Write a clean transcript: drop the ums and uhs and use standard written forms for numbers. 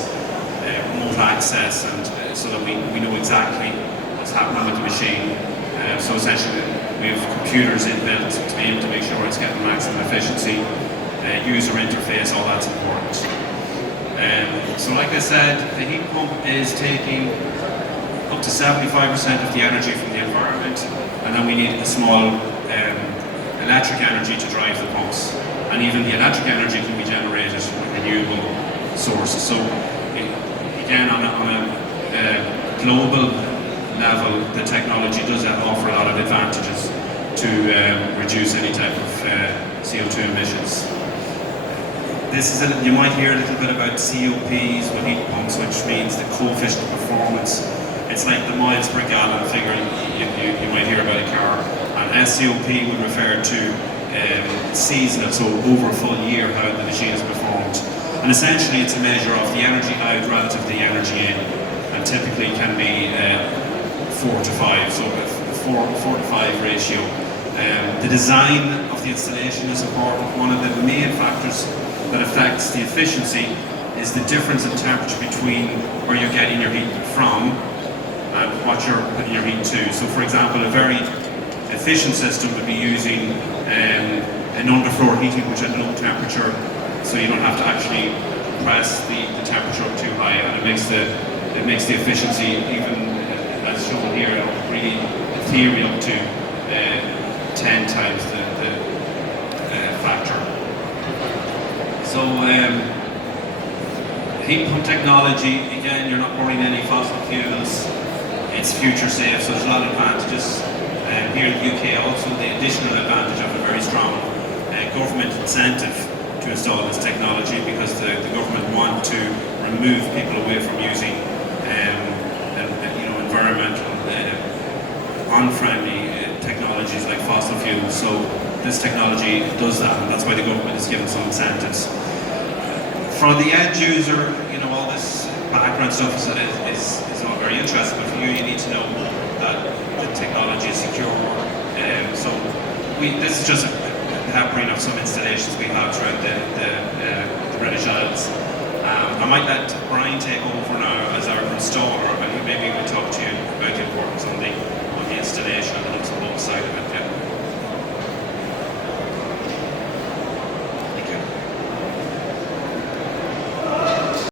remote access, and so that we know exactly what's happening with the machine. So essentially, we have computers inbuilt to be able to make sure it's getting maximum efficiency, user interface, all that's important. So like I said, the heat pump is taking up to 75% of the energy from the environment, and then we need a small electric energy to drive the pumps. And even the electric energy can be generated with renewable sources. So again, on a global level, the technology does offer a lot of advantages to reduce any type of CO2 emissions. You might hear a little bit about COPs with heat pumps, which means the coefficient of performance. It's like the miles per gallon figure you might hear about a car. And SCOP would refer to seasonal, so over a full year, how the machine has performed. And essentially it's a measure of the energy out relative to the energy in, and typically can be 4 to 5, so a 4 to 5 ratio. The design of the installation is important. One of the main factors that affects the efficiency is the difference in temperature between where you're getting your heat from and what you're putting your heat to. So for example, a very efficient system would be using an underfloor heating which at low temperature, so you don't have to actually compress the temperature up too high, and it makes the efficiency, even as shown here, really in theory up to 10 times the factor. So heat pump technology, again, you're not burning any fossil fuels. It's future safe, so there's a lot of advantages. Here in the UK also, the additional advantage of a very strong government incentive to install this technology, because the government want to remove people away from using environmental, unfriendly technologies like fossil fuels. So this technology does that, and that's why the government is giving some incentives. For the end user, all this background stuff is all very interesting, but for you need to know that the technology is secure. So this is just a peppering of some installations we have throughout the British Isles. I might let Brian take over now as our installer, and maybe we'll talk